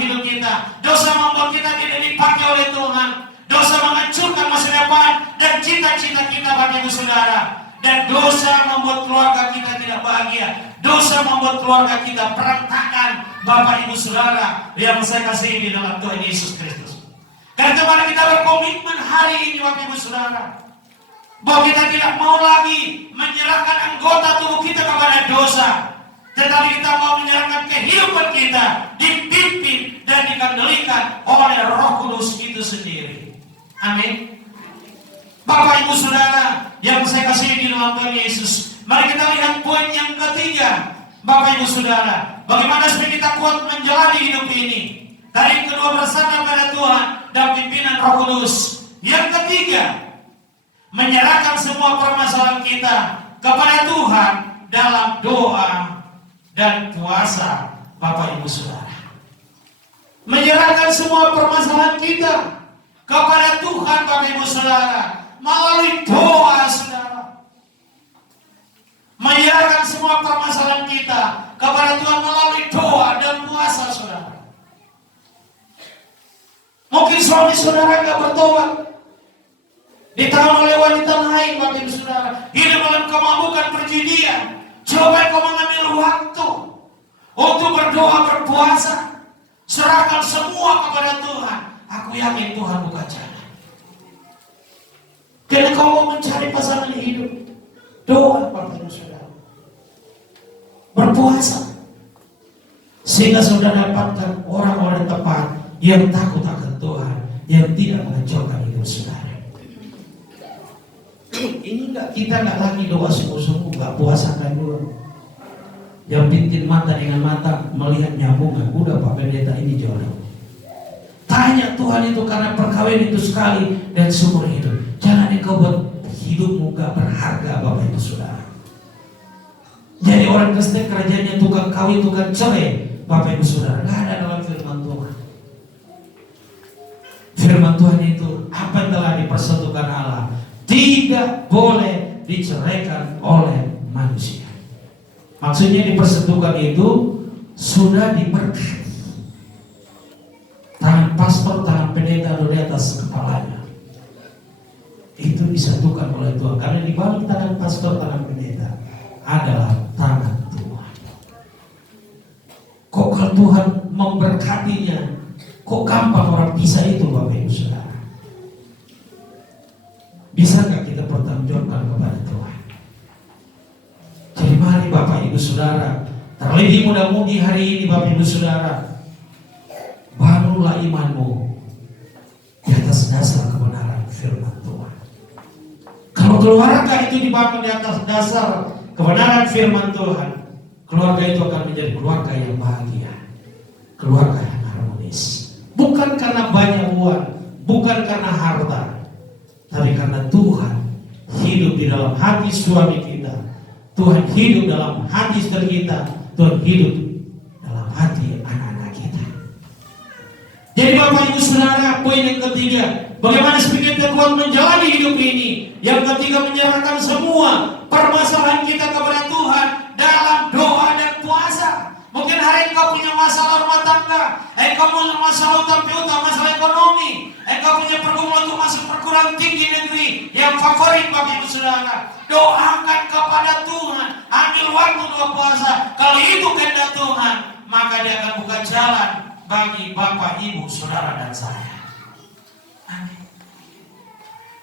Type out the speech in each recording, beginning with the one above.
hidup kita. Dosa membuat kita tidak dipakai oleh Tuhan. Dosa menghancurkan masa depan dan cita-cita kita, Bapak Ibu Saudara. Dan dosa membuat keluarga kita tidak bahagia. Dosa membuat keluarga kita berantakan, Bapak Ibu Saudara yang saya kasihi di dalam Tuhan Yesus Kristus. Karena itu mari kita berkomitmen hari ini, Bapak Ibu Saudara, bahwa kita tidak mau lagi menyerahkan anggota tubuh kita kepada dosa, tetapi kita mau menyerahkan kehidupan kita dipimpin dan dikendalikan oleh Roh Kudus itu sendiri. Amin. Bapak Ibu Saudara yang saya kasihi di dalam Tuhan Yesus, mari kita lihat poin yang ketiga, Bapak Ibu Saudara, bagaimana supaya kita kuat menjalani hidup ini. Tadi kedua, bersandar pada Tuhan dan pimpinan Roh Kudus. Yang ketiga, menyerahkan semua permasalahan kita kepada Tuhan dalam doa dan puasa, Bapak Ibu Saudara. Menyerahkan semua permasalahan kita kepada Tuhan, Bapak Ibu Saudara, melalui doa, Saudara. Menyerahkan semua permasalahan kita kepada Tuhan melalui doa dan puasa, Saudara. Mungkin suami saudara nggak bertobat, ditahan oleh wanita lain, Bapak Ibu Saudara, hidup dalam kemabukan perjudian. Coba kau mengambil waktu untuk berdoa, berpuasa, serahkan semua kepada Tuhan. Aku yakin Tuhan buka jalan. Karena kau mau mencari pasangan hidup, doa, Bapak Ibu Saudara, berpuasa, sehingga saudara dapatkan orang-orang tepat yang takut akan Tuhan, yang tidak mengacaukan hidup saudara. Ini kita nggak lagi doa sungguh-sungguh, nggak puasa kan dulu. Yang pintin mata dengan mata melihat nyambungan, udah Pak Pendeta ini jodoh. Tanya Tuhan itu karena perkawinan itu sekali dan seumur hidup. Jangan engkau buat hidupmu gak berharga, Bapak Ibu Saudara. Jadi orang Kristen kerjanya tukang kawin, tukang cerai, Bapak Ibu Saudara. Gak ada dalam firman Tuhan. Firman Tuhan itu apa yang telah dipersatukan Allah tidak boleh diceraikan oleh manusia. Maksudnya dipersatukan itu sudah diberkati. Tangan pastor, tangan pendeta di atas kepalanya, itu disatukan oleh Tuhan. Karena di balik tangan pastor, tangan pendeta adalah tangan Tuhan. Kok kalau Tuhan memberkatinya, kok gampang orang bisa itu, Bapak Ibu Saudara? Bisa gak kita pertanggungjawabkan kepada Tuhan? Jadi mari Bapak Ibu Saudara, terlebih mudah-mudi hari ini Bapak Ibu Saudara, bangunlah imanmu di atas dasar kebenaran firman Tuhan. Kalau keluarga itu dibangun di atas dasar kebenaran firman Tuhan, keluarga itu akan menjadi keluarga yang bahagia, keluarga yang harmonis. Bukan karena banyak uang, bukan karena harta, tapi karena Tuhan hidup di dalam hati suami kita, Tuhan hidup dalam hati istri kita, Tuhan hidup dalam hati anak-anak kita. Jadi Bapak Ibu Saudara, poin yang ketiga, bagaimana supaya kita kuat menjalani hidup ini. Yang ketiga, menyerahkan semua permasalahan kita kepada Tuhan dalam doa dan puasa. Mungkin hari ini kau punya masalah rumah tangga, kau punya masalah utang piutang, masalah ekonomi, kau punya pergumulan untuk masuk perguruan tinggi negeri yang favorit, Bapak Ibu Saudara. Doakan kepada Tuhan, ambil waktu doa puasa. Kalau itu kehendak Tuhan, maka Dia akan buka jalan bagi Bapak, Ibu, Saudara dan saya. Amin.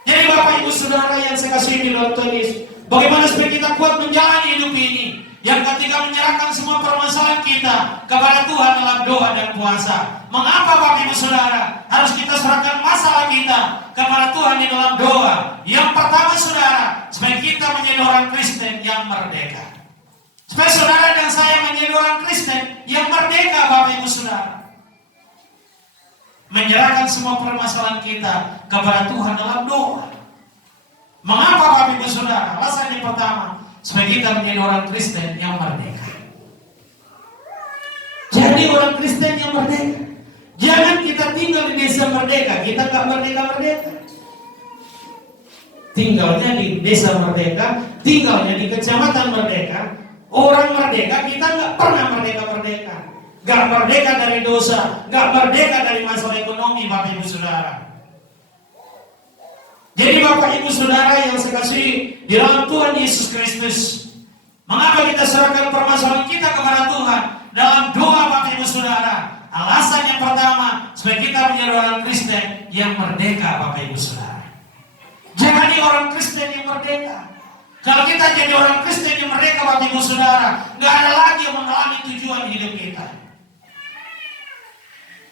Jadi Bapak Ibu Saudara yang saya kasihi di dalam Tuhan Yesus, bagaimana supaya kita kuat menjalani hidup ini? Yang ketiga, menyerahkan semua permasalahan kita kepada Tuhan dalam doa dan puasa. Mengapa Bapak Ibu Saudara harus kita serahkan masalah kita kepada Tuhan di dalam doa? Yang pertama Saudara, supaya kita menjadi orang Kristen yang merdeka. Supaya saudara dan saya menjadi orang Kristen yang merdeka, Bapak Ibu Saudara. Menyerahkan semua permasalahan kita kepada Tuhan dalam doa. Mengapa Bapak Ibu Saudara? Alasan yang pertama, supaya kita menjadi orang Kristen yang merdeka. Jadi orang Kristen yang merdeka. Jangan kita tinggal di desa merdeka, kita gak merdeka-merdeka. Tinggalnya di desa merdeka, tinggalnya di kecamatan merdeka, orang merdeka, kita gak pernah merdeka-merdeka. nggak merdeka dari dosa, nggak merdeka dari masalah ekonomi, Bapak Ibu Saudara. Jadi Bapak Ibu Saudara yang saya kasih di dalam Tuhan Yesus Kristus, mengapa kita serahkan permasalahan kita kepada Tuhan dalam doa, Bapak Ibu Saudara? Alasan yang pertama, supaya kita menjadi orang Kristen yang merdeka, Bapak Ibu Saudara. Jangan orang Kristen yang merdeka. Kalau kita jadi orang Kristen yang merdeka, Bapak Ibu Saudara, nggak ada lagi yang mengalami tujuan hidup kita.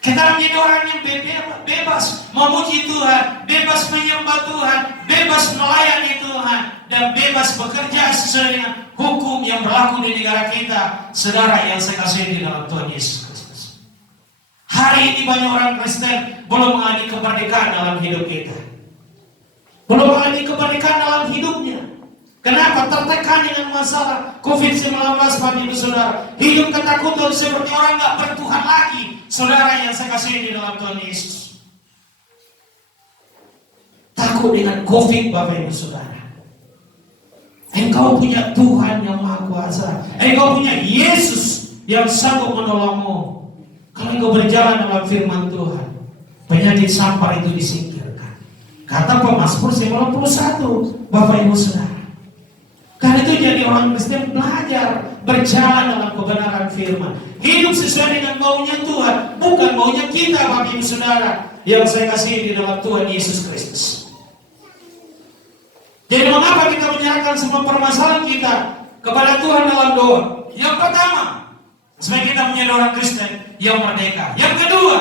Kita menjadi orang yang bebas memuji Tuhan, bebas menyembah Tuhan, bebas melayani Tuhan, dan bebas bekerja sesuai dengan hukum yang berlaku di negara kita. Saudara yang saya kasih di dalam Tuhan Yesus Kristus. Hari ini banyak orang Kristen belum mengalami kemerdekaan dalam hidup kita. Belum mengalami kemerdekaan dalam hidupnya. Kenapa? Tertekan dengan masalah COVID-19, Bapak Ibu Saudara. Hidup ketakutan seperti orang nggak bertuhan lagi. Saudara yang saya kasih di dalam Tuhan Yesus. Takut dengan COVID, Bapak Ibu Saudara. Engkau punya Tuhan yang Maha Kuasa. Engkau punya Yesus yang sanggup menolongmu. Kalau engkau berjalan dalam firman Tuhan, penyakit sampar itu disingkirkan. Kata Pemazmur 91, Bapak Ibu Saudara. Karena itu jadi orang Kristen belajar berjalan dalam kebenaran firman. Hidup sesuai dengan maunya Tuhan, bukan maunya kita, Bapak Ibu Saudara, yang saya kasih di dalam Tuhan Yesus Kristus. Jadi mengapa kita menyerahkan semua permasalahan kita kepada Tuhan dalam doa? Yang pertama, supaya kita menjadi orang Kristen yang merdeka. Yang kedua,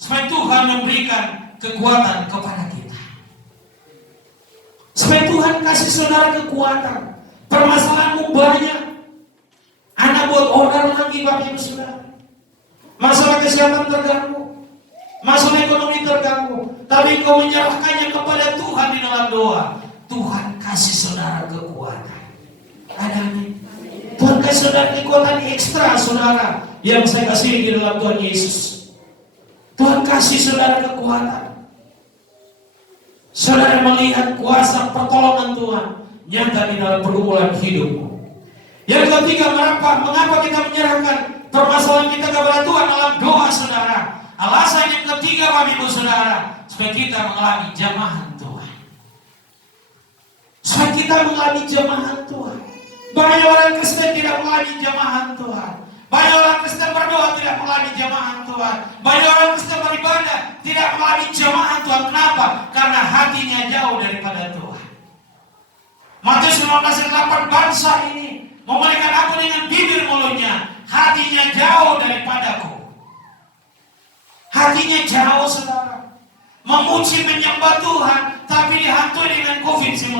supaya Tuhan memberikan kekuatan kepada kita. Supaya Tuhan kasih saudara kekuatan. Permasalahanmu banyak. Anak buat orang lagi, Bapak Ibu Saudara. Masalah kesehatan terganggu, masalah ekonomi terganggu, tapi kau menyerahkannya kepada Tuhan di dalam doa. Tuhan kasih saudara kekuatan. Ada amin. Tuhan kasih saudara kekuatan ekstra, saudara, yang saya kasih di dalam Tuhan Yesus. Tuhan kasih saudara kekuatan. Saudara melihat kuasa pertolongan Tuhan nyata di dalam pergumulan hidupmu. Yang ketiga, mengapa kita menyerahkan permasalahan kita kepada Tuhan dalam doa, saudara? Alasan yang ketiga, Bapak Ibu Saudara, supaya kita mengalami jamahan Tuhan. Supaya kita mengalami jamahan Tuhan. Banyak orang Kristen tidak mengalami jamahan Tuhan. Banyak orang Kristen berdoa tidak mengalami jamahan Tuhan. Banyak orang Kristen beribadah tidak mengalami jamahan Tuhan. Kenapa? Karena hatinya jauh daripada Tuhan. Matius 15:8, bangsa ini memuliakan aku dengan bibir mulutnya, hatinya jauh daripadaku. Hatinya jauh, saudara. Memuji menyembah Tuhan, tapi dihantui dengan COVID-19.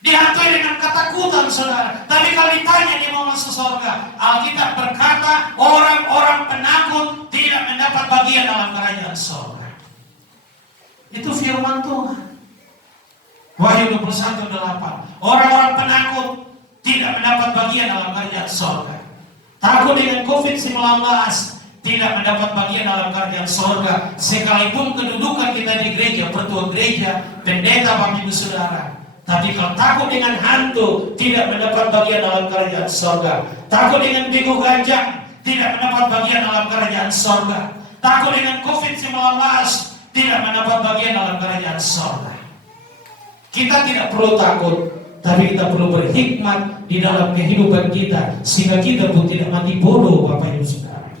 Dihantui dengan ketakutan, saudara. Tapi kalau ditanya dia mau masuk surga, Alkitab berkata orang-orang penakut tidak mendapat bagian dalam kerajaan surga. Itu firman Tuhan. Wahyu 21:8. Orang-orang penakut tidak mendapat bagian dalam kerajaan surga. Takut dengan COVID-19 tidak mendapat bagian dalam kerajaan surga. Sekalipun kedudukan kita di gereja, pertua gereja, pendeta, Bapak Ibu Saudara. Tapi kalau takut dengan hantu, tidak mendapat bagian dalam kerajaan surga. Takut dengan bego gajah, tidak mendapat bagian dalam kerajaan surga. Takut dengan COVID-19, tidak mendapat bagian dalam kerajaan surga. Kita tidak perlu takut, tapi kita perlu berhikmat di dalam kehidupan kita, sehingga kita pun tidak mati bodoh, Bapak Ibu Saudara.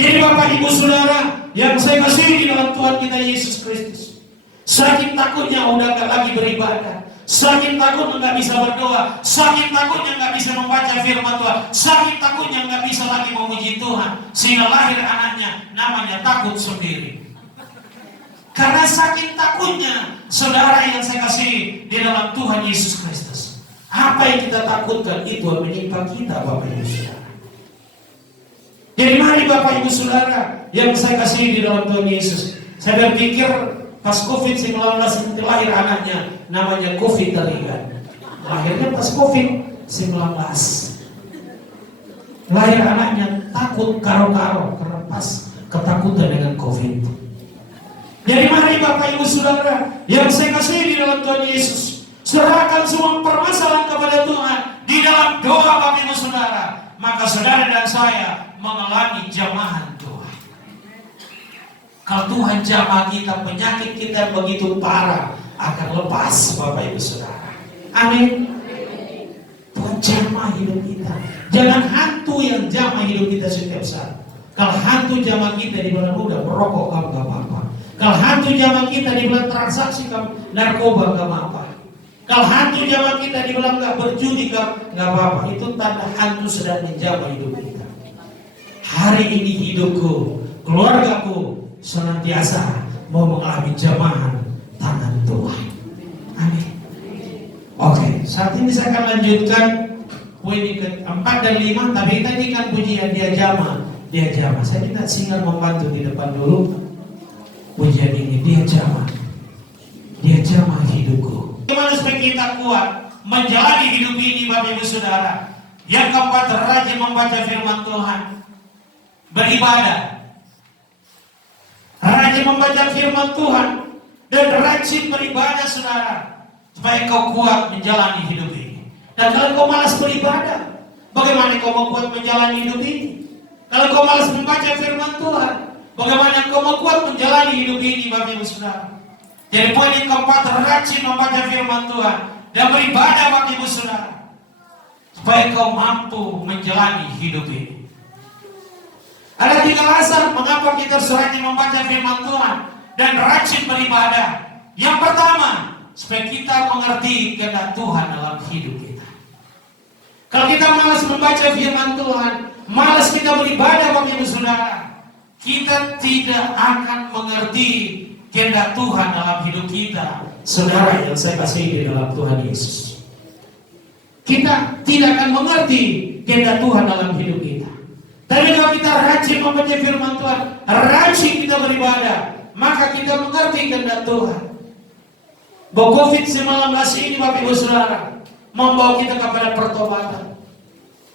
Ini Bapak Ibu Saudara yang saya kasih di dalam Tuhan kita Yesus Kristus. Saking takutnya udah gak lagi beribadah, saking takutnya gak bisa berdoa, saking takutnya gak bisa membaca firman Tuhan, saking takutnya gak bisa lagi memuji Tuhan, sehingga lahir anaknya namanya takut sendiri. Karena saking takutnya, saudara yang saya kasih di dalam Tuhan Yesus Kristus, apa yang kita takutkan itu yang menimpa kita, Bapak Ibu Saudara. Jadi mari Bapak Ibu Saudara yang saya kasih di dalam Tuhan Yesus, saya berpikir pas COVID-19 itu lahir anaknya namanya COVID teringat. Lahirnya pas COVID-19. Lahir anaknya takut karo-karo karena pas ketakutan dengan COVID. Jadi mari Bapak Ibu Saudara yang saya kasih di dalam Tuhan Yesus, serahkan semua permasalahan kepada Tuhan di dalam doa, Bapak Ibu Saudara. maka saudara dan saya mengalami jamahan Tuhan. Kalau Tuhan jamah kita, penyakit kita begitu parah akan lepas, Bapak Ibu Saudara. Amin. Tuhan jamah hidup kita. Jangan hantu yang jamah hidup kita setiap saat. Kalau hantu jamah kita di bulan udah merokok, kamu gak apa-apa. Kalau hantu jamah kita di bulan transaksi, kamu narkoba, gak apa-apa. Kalau hantu jamah kita di bulan gak berjudi, kamu gak apa-apa. Itu tanda hantu sedang menjamah hidup kita. Hari ini hidupku, keluargaku senantiasa mau mengalami jamahan tangan Tuhan. Amin. Oke, saat ini saya akan lanjutkan poin ke-4 dan 5. Tapi tadi kan pujian dia jamah. Saya minta singar membantu di depan dulu. Pujian ini dia jamah hidupku. Bagaimana supaya kita kuat menjalani hidup ini, Bapak Ibu Saudara? Yang keempat, rajin membaca firman Tuhan, beribadah. Rajin membaca firman Tuhan dan rajin beribadah, saudara, supaya kau kuat menjalani hidup ini. Dan kalau kau malas beribadah, bagaimana kau mau kuat menjalani hidup ini? Kalau kau malas membaca firman Tuhan, bagaimana kau mau kuat menjalani hidup ini, Bapak Ibu Saudara? Jadi poin yang keempat, rajin membaca firman Tuhan dan beribadah, Bapak Ibu Saudara, supaya kau mampu menjalani hidup ini. Ada 3 alasan mengapa kita harus rajin membaca firman Tuhan dan rajin beribadah. Yang pertama, supaya kita mengerti kehendak Tuhan dalam hidup kita. Kalau kita malas membaca firman Tuhan, malas kita beribadah, Bapak Ibu Saudara, kita tidak akan mengerti kehendak Tuhan dalam hidup kita. Saudara yang saya kasihi di dalam Tuhan Yesus, kita tidak akan mengerti kehendak Tuhan dalam hidup kita. Tapi kalau kita rajin membaca firman Tuhan, rajin kita beribadah, maka kita mengerti kehendak Tuhan. Bahwa COVID-19 ini, Bapak Ibu Saudara, membawa kita kepada pertobatan.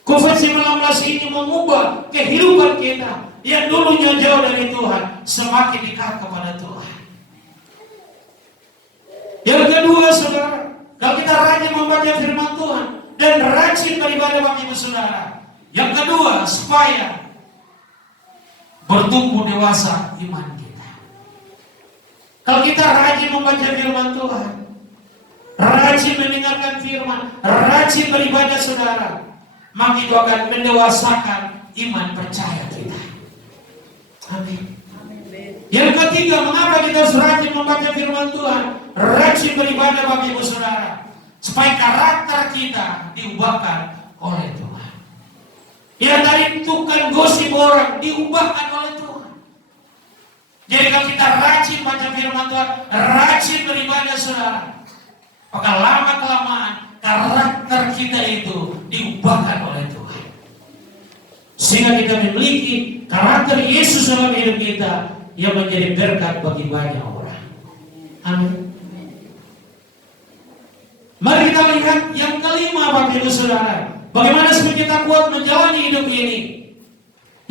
COVID-19 ini mengubah kehidupan kita yang dulunya jauh dari Tuhan, semakin dekat kepada Tuhan. Yang kedua, saudara, kalau kita rajin membaca firman Tuhan dan rajin beribadah, Bapak Ibu Saudara, yang kedua, supaya bertumbuh dewasa iman kita. Kalau kita rajin membaca firman Tuhan, rajin mendengarkan firman, rajin beribadah, saudara, maka itu akan mendewasakan iman percaya kita. Amin. Yang ketiga, mengapa kita harus rajin membaca firman Tuhan, rajin beribadah, Bapak Ibu Saudara, supaya karakter kita diubahkan oleh Tuhan. Yang tadi tukang gosip orang diubahkan oleh Tuhan. Jadi kalau kita rajin baca firman Tuhan, rajin beribadah, saudara, maka lama-kelamaan karakter kita itu diubahkan oleh Tuhan. Sehingga kita memiliki karakter Yesus dalam hidup kita yang menjadi berkat bagi banyak orang. Amin. Mari kita lihat yang kelima, Bapak Ibu Saudara. Bagaimana supaya kita kuat menjalani hidup ini?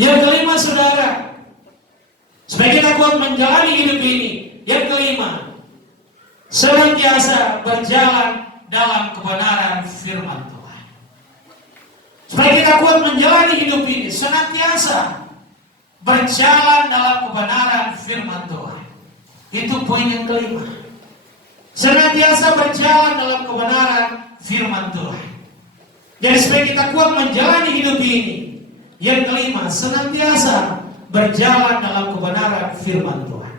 Yang kelima, saudara, supaya kita kuat menjalani hidup ini. Yang kelima, senantiasa berjalan dalam kebenaran firman Tuhan. Supaya kita kuat menjalani hidup ini, senantiasa berjalan dalam kebenaran firman Tuhan. Itu poin yang kelima. Senantiasa berjalan dalam kebenaran firman Tuhan. Jadi supaya kita kuat menjalani hidup ini, yang kelima, senantiasa berjalan dalam kebenaran firman Tuhan.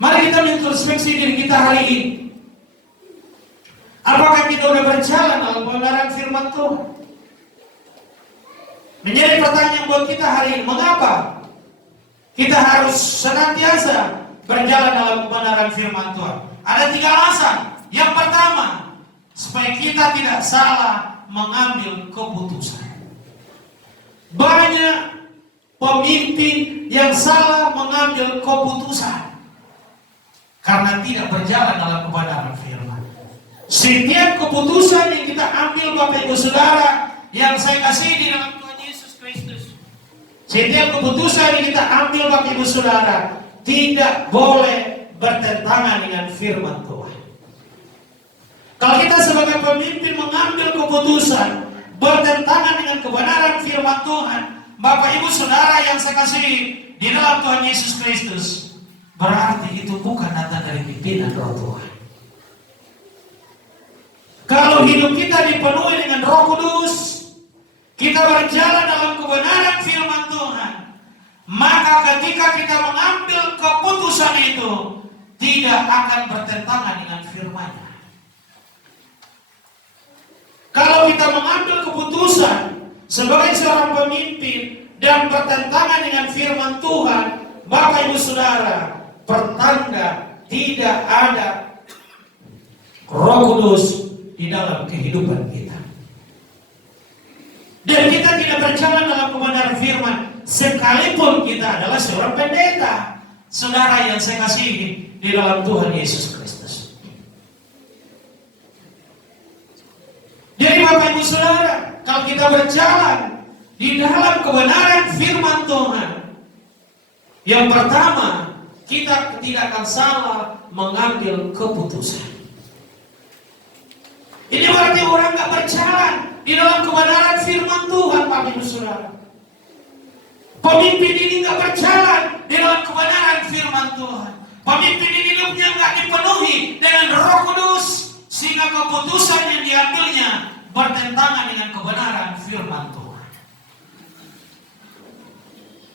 Mari kita introspeksi diri kita hari ini. Apakah kita sudah berjalan dalam kebenaran firman Tuhan? Menjadi pertanyaan buat kita hari ini. Mengapa kita harus senantiasa berjalan dalam kebenaran firman Tuhan? Ada 3 alasan. Yang pertama, supaya kita tidak salah mengambil keputusan. Banyak pemimpin yang salah mengambil keputusan karena tidak berjalan dalam kebenaran firman. Setiap keputusan yang kita ambil, Bapak Ibu Saudara, yang saya kasih di dalam Tuhan Yesus Kristus, setiap keputusan yang kita ambil, Bapak Ibu Saudara, tidak boleh bertentangan dengan firman Tuhan. Kalau kita sebagai pemimpin mengambil keputusan bertentangan dengan kebenaran firman Tuhan, Bapak Ibu Saudara yang saya kasihi di dalam Tuhan Yesus Kristus, berarti itu bukan datang dari pimpinan Roh Tuhan. Kalau hidup kita dipenuhi dengan Roh Kudus, kita berjalan dalam kebenaran firman Tuhan, maka ketika kita mengambil keputusan itu tidak akan bertentangan dengan firman-Nya. Kalau kita mengambil keputusan sebagai seorang pemimpin dan bertentangan dengan firman Tuhan, Bapak Ibu Saudara, pertanda tidak ada Roh Kudus di dalam kehidupan kita. Dan kita tidak berjalan dalam kebenaran firman, sekalipun kita adalah seorang pendeta. Saudara yang saya kasihi di dalam Tuhan Yesus Kristus. Jadi Bapak Ibu Saudara, kalau kita berjalan di dalam kebenaran firman Tuhan, yang pertama, kita tidak akan salah mengambil keputusan. Ini berarti orang gak berjalan di dalam kebenaran firman Tuhan, Bapak Ibu Saudara. Pemimpin ini gak berjalan di dalam kebenaran firman Tuhan. Pemimpin ini hidupnya gak dipenuhi dengan Roh Kudus, sehingga keputusan yang diambilnya bertentangan dengan kebenaran firman Tuhan.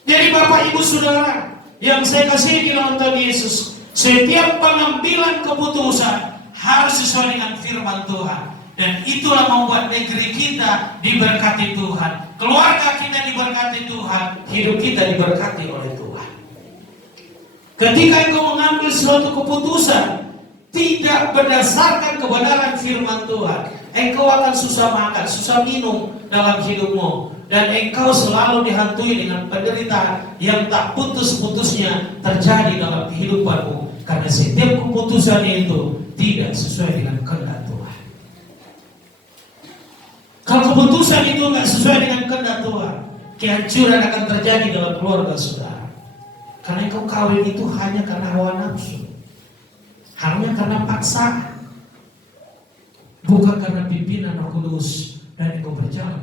Jadi Bapak Ibu Saudara yang saya kasihi di dalam Tuhan Yesus, setiap pengambilan keputusan harus sesuai dengan firman Tuhan. Dan itulah membuat negeri kita diberkati Tuhan, keluarga kita diberkati Tuhan, hidup kita diberkati oleh Tuhan. Ketika engkau mengambil suatu keputusan tidak berdasarkan kebenaran firman Tuhan, engkau akan susah makan, susah minum dalam hidupmu, dan engkau selalu dihantui dengan penderitaan yang tak putus-putusnya terjadi dalam kehidupanmu, karena setiap keputusan itu tidak sesuai dengan kehendak Tuhan. Kalau keputusan itu nggak sesuai dengan kehendak Tuhan, kehancuran akan terjadi dalam keluarga saudara. Karena engkau kawin itu hanya karena hawa nafsu, hanya karena paksaan, bukan karena pimpinan Roh Kudus, dan engkau berjalan